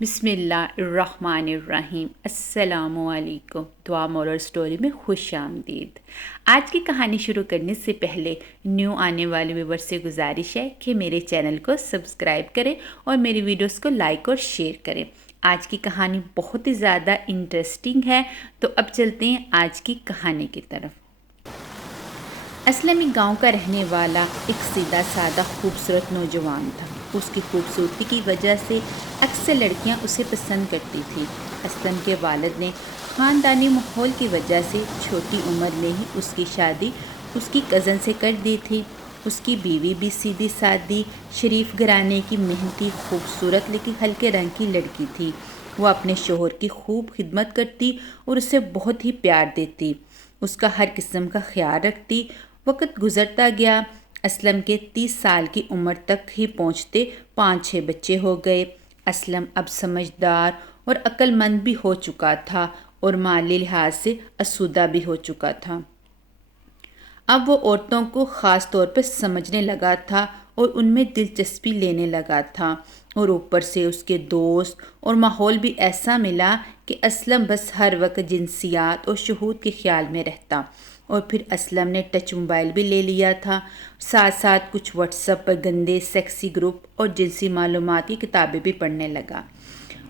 بسم اللہ الرحمن الرحیم۔ السلام علیکم۔ دعا مورل سٹوری میں خوش آمدید۔ آج کی کہانی شروع کرنے سے پہلے نیو آنے والے ویور سے گزارش ہے کہ میرے چینل کو سبسکرائب کریں اور میری ویڈیوز کو لائک اور شیئر کریں۔ آج کی کہانی بہت ہی زیادہ انٹرسٹنگ ہے، تو اب چلتے ہیں آج کی کہانی کی طرف۔ اسلم ایک گاؤں کا رہنے والا ایک سیدھا سادہ خوبصورت نوجوان تھا۔ اس کی خوبصورتی کی وجہ سے اکثر لڑکیاں اسے پسند کرتی تھیں۔ اسلم کے والد نے خاندانی ماحول کی وجہ سے چھوٹی عمر میں ہی اس کی شادی اس کی کزن سے کر دی تھی۔ اس کی بیوی بھی سیدھی سادی شریف گھرانے کی محنتی خوبصورت لیکن ہلکے رنگ کی لڑکی تھی۔ وہ اپنے شوہر کی خوب خدمت کرتی اور اسے بہت ہی پیار دیتی، اس کا ہر قسم کا خیال رکھتی۔ وقت گزرتا گیا، اسلم کے 30 سال کی عمر تک ہی پہنچتے 5-6 بچے ہو گئے۔ اسلم اب سمجھدار اور عقل مند بھی ہو چکا تھا اور مالی لحاظ سے آسودہ بھی ہو چکا تھا۔ اب وہ عورتوں کو خاص طور پر سمجھنے لگا تھا اور ان میں دلچسپی لینے لگا تھا، اور اوپر سے اس کے دوست اور ماحول بھی ایسا ملا کہ اسلم بس ہر وقت جنسیات اور شہود کے خیال میں رہتا۔ اور پھر اسلم نے ٹچ موبائل بھی لے لیا تھا، ساتھ ساتھ کچھ واٹس ایپ پر گندے سیکسی گروپ اور جنسی معلومات کی کتابیں بھی پڑھنے لگا۔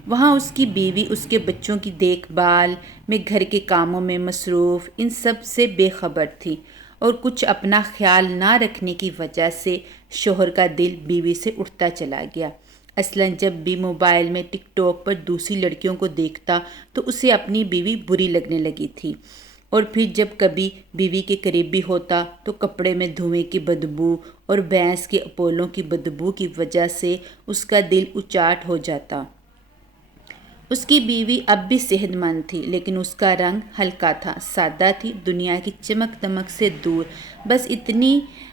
وہاں اس کی بیوی اس کے بچوں کی دیکھ بھال میں، گھر کے کاموں میں مصروف، ان سب سے بے خبر تھی، اور کچھ اپنا خیال نہ رکھنے کی وجہ سے شوہر کا دل بیوی سے اٹھتا چلا گیا۔ اسلم جب بھی موبائل میں ٹک ٹاک پر دوسری لڑکیوں کو دیکھتا تو اسے اپنی بیوی بری لگنے لگی تھی، اور پھر جب کبھی بیوی کے قریب بھی ہوتا تو کپڑے میں دھویں کی بدبو اور بھینس کے اپولوں کی بدبو کی وجہ سے اس کا دل اچاٹ ہو جاتا۔ اس کی بیوی اب بھی صحت مند تھی، لیکن اس کا رنگ ہلکا تھا، سادہ تھی، دنیا کی چمک دمک سے دور،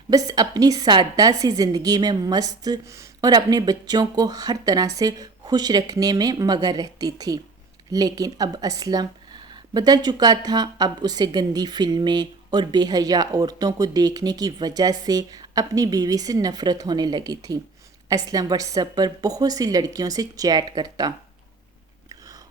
بس اپنی سادہ سی زندگی میں مست اور اپنے بچوں کو ہر طرح سے خوش رکھنے میں مگن رہتی تھی۔ لیکن اب اسلم بدل چکا تھا۔ اب اسے گندی فلمیں اور بے حیا عورتوں کو دیکھنے کی وجہ سے اپنی بیوی سے نفرت ہونے لگی تھی۔ اسلم واٹس ایپ پر بہت سی لڑکیوں سے چیٹ کرتا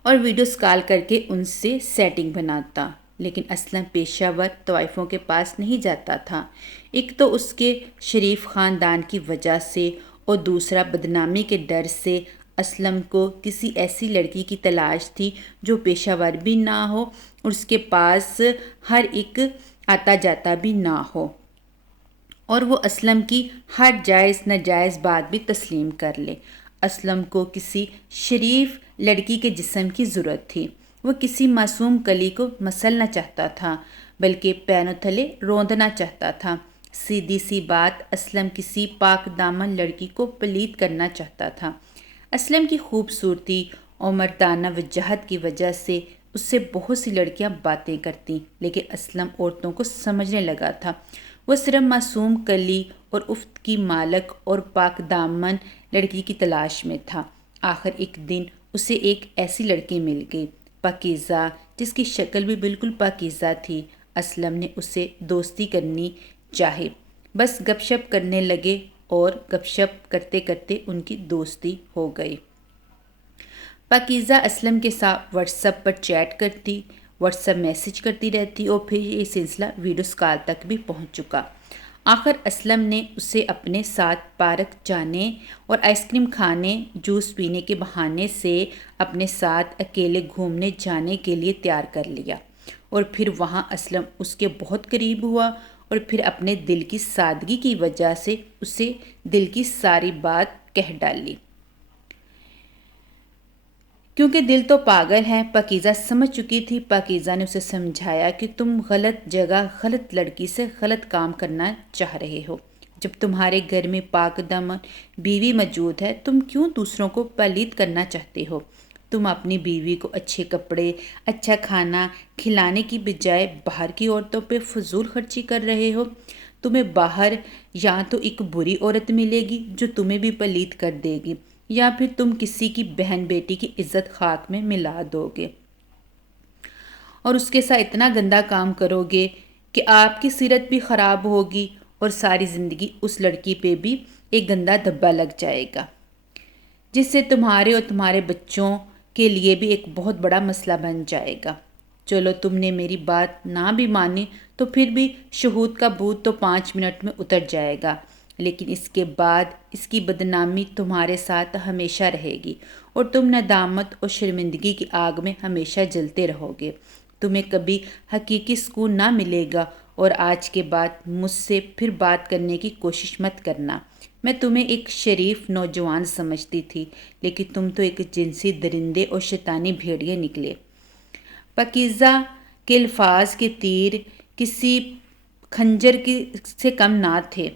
اور ویڈیوز کال کر کے ان سے سیٹنگ بناتا، لیکن اسلم پیشہ ور طوائفوں کے پاس نہیں جاتا تھا۔ ایک تو اس کے شریف خاندان کی وجہ سے، اور دوسرا بدنامی کے ڈر سے۔ اسلم کو کسی ایسی لڑکی کی تلاش تھی جو پیشہ ور بھی نہ ہو اور اس کے پاس ہر ایک آتا جاتا بھی نہ ہو، اور وہ اسلم کی ہر جائز ناجائز بات بھی تسلیم کر لے۔ اسلم کو کسی شریف لڑکی کے جسم کی ضرورت تھی۔ وہ کسی معصوم کلی کو مسلنا چاہتا تھا، بلکہ پیروں تلے روندنا چاہتا تھا۔ سیدھی سی بات، اسلم کسی پاک دامن لڑکی کو پلید کرنا چاہتا تھا۔ اسلم کی خوبصورتی اور مردانہ وجاہت کی وجہ سے اس سے بہت سی لڑکیاں باتیں کرتیں، لیکن اسلم عورتوں کو سمجھنے لگا تھا۔ وہ صرف معصوم کلی اور افت کی مالک اور پاک دامن لڑکی کی تلاش میں تھا۔ آخر ایک دن اسے ایک ایسی لڑکی مل گئی، پاکیزہ، جس کی شکل بھی بالکل پاکیزہ تھی۔ اسلم نے اسے دوستی کرنی چاہی، بس گپ شپ کرنے لگے، اور گپ شپ کرتے کرتے ان کی دوستی ہو گئی۔ پاکیزہ اسلم کے ساتھ واٹس ایپ پر چیٹ کرتی، واٹس ایپ میسج کرتی رہتی، اور پھر یہ سلسلہ ویڈیوز کال تک بھی پہنچ چکا۔ آخر اسلم نے اسے اپنے ساتھ پارک جانے اور آئس کریم کھانے، جوس پینے کے بہانے سے اپنے ساتھ اکیلے گھومنے جانے کے لیے تیار کر لیا، اور پھر وہاں اسلم اس کے بہت قریب ہوا، اور پھر اپنے دل کی سادگی کی وجہ سے اسے دل کی ساری بات کہہ ڈالی۔ کیونکہ دل تو پاگل ہے، پاکیزہ سمجھ چکی تھی۔ پاکیزہ نے اسے سمجھایا کہ تم غلط جگہ غلط لڑکی سے غلط کام کرنا چاہ رہے ہو۔ جب تمہارے گھر میں پاک دامن بیوی موجود ہے، تم کیوں دوسروں کو پلید کرنا چاہتے ہو؟ تم اپنی بیوی کو اچھے کپڑے، اچھا کھانا کھلانے کی بجائے باہر کی عورتوں پہ فضول خرچی کر رہے ہو۔ تمہیں باہر یا تو ایک بری عورت ملے گی جو تمہیں بھی پلید کر دے گی، یا پھر تم کسی کی بہن بیٹی کی عزت خاک میں ملا دو گے، اور اس کے ساتھ اتنا گندا کام کرو گے کہ آپ کی سیرت بھی خراب ہوگی، اور ساری زندگی اس لڑکی پہ بھی ایک گندا دھبا لگ جائے گا۔ جس سے تمہارے اور تمہارے بچوں کے لیے بھی ایک بہت بڑا مسئلہ بن جائے گا۔ چلو تم نے میری بات نہ بھی مانی تو پھر بھی شہود کا بھوت تو 5 منٹ میں اتر جائے گا، لیکن اس کے بعد اس کی بدنامی تمہارے ساتھ ہمیشہ رہے گی اور تم ندامت اور شرمندگی کی آگ میں ہمیشہ جلتے رہو گے۔ تمہیں کبھی حقیقی سکون نہ ملے گا اور آج کے بعد مجھ سے پھر بات کرنے کی کوشش مت کرنا۔ میں تمہیں ایک شریف نوجوان سمجھتی تھی، لیکن تم تو ایک جنسی درندے اور شیطانی بھیڑیے نکلے۔ پاکیزہ کے الفاظ کے تیر کسی خنجر سے کم نہ تھے۔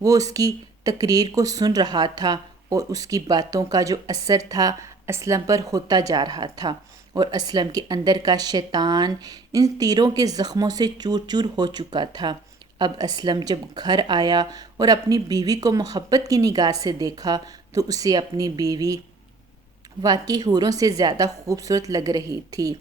وہ اس کی تقریر کو سن رہا تھا اور اس کی باتوں کا جو اثر تھا اسلم پر ہوتا جا رہا تھا، اور اسلم کے اندر کا شیطان ان تیروں کے زخموں سے چور چور ہو چکا تھا۔ اب اسلم جب گھر آیا اور اپنی بیوی کو محبت کی نگاہ سے دیکھا تو اسے اپنی بیوی واقعی حوروں سے زیادہ خوبصورت لگ رہی تھی۔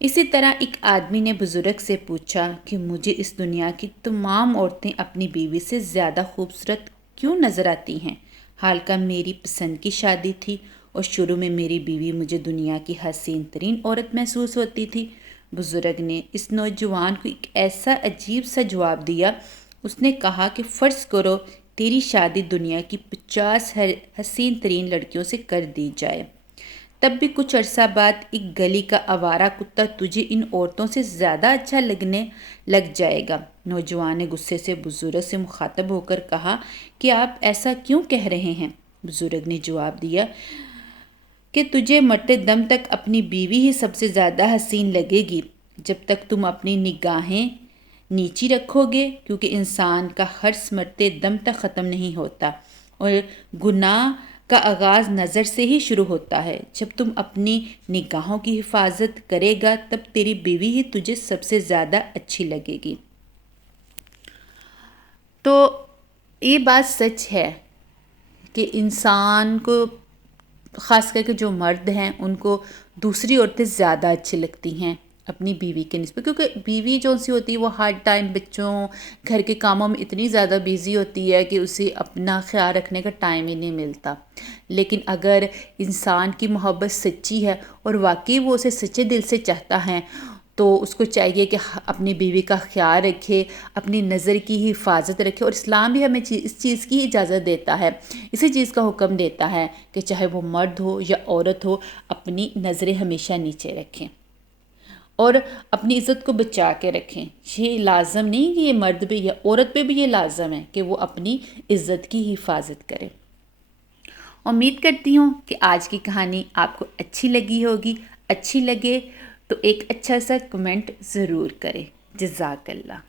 اسی طرح ایک آدمی نے بزرگ سے پوچھا کہ مجھے اس دنیا کی تمام عورتیں اپنی بیوی سے زیادہ خوبصورت کیوں نظر آتی ہیں؟ حال کا میری پسند کی شادی تھی اور شروع میں میری بیوی مجھے دنیا کی حسین ترین عورت محسوس ہوتی تھی۔ بزرگ نے اس نوجوان کو ایک ایسا عجیب سا جواب دیا۔ اس نے کہا کہ فرض کرو تیری شادی دنیا کی 50 حسین ترین لڑکیوں سے کر دی جائے، تب بھی کچھ عرصہ بعد ایک گلی کا آوارہ کتا تجھے ان عورتوں سے زیادہ اچھا لگنے لگ جائے گا۔ نوجوان نے غصے سے بزرگ سے مخاطب ہو کر کہا کہ آپ ایسا کیوں کہہ رہے ہیں؟ بزرگ نے جواب دیا کہ تجھے مرتے دم تک اپنی بیوی ہی سب سے زیادہ حسین لگے گی، جب تک تم اپنی نگاہیں نیچی رکھو گے، کیونکہ انسان کا حرص مرتے دم تک ختم نہیں ہوتا اور گناہ کا آغاز نظر سے ہی شروع ہوتا ہے۔ جب تم اپنی نگاہوں کی حفاظت کرے گا تب تیری بیوی ہی تجھے سب سے زیادہ اچھی لگے گی۔ تو یہ بات سچ ہے کہ انسان کو، خاص کر کے جو مرد ہیں، ان کو دوسری عورتیں زیادہ اچھی لگتی ہیں اپنی بیوی کے نسبت، کیونکہ بیوی جو سی ہوتی ہے وہ ہر ٹائم بچوں گھر کے کاموں میں اتنی زیادہ بیزی ہوتی ہے کہ اسے اپنا خیال رکھنے کا ٹائم ہی نہیں ملتا۔ لیکن اگر انسان کی محبت سچی ہے اور واقعی وہ اسے سچے دل سے چاہتا ہے تو اس کو چاہیے کہ اپنی بیوی کا خیال رکھے، اپنی نظر کی حفاظت رکھے، اور اسلام بھی ہمیں اس چیز کی اجازت دیتا ہے، اسی چیز کا حکم دیتا ہے کہ چاہے وہ مرد ہو یا عورت ہو اپنی نظریں ہمیشہ نیچے رکھیں اور اپنی عزت کو بچا کے رکھیں۔ یہ لازم نہیں کہ یہ مرد پہ یا عورت پہ بھی یہ لازم ہے کہ وہ اپنی عزت کی حفاظت کرے۔ امید کرتی ہوں کہ آج کی کہانی آپ کو اچھی لگی ہوگی۔ اچھی لگے تو ایک اچھا سا کمنٹ ضرور کریں۔ جزاک اللہ۔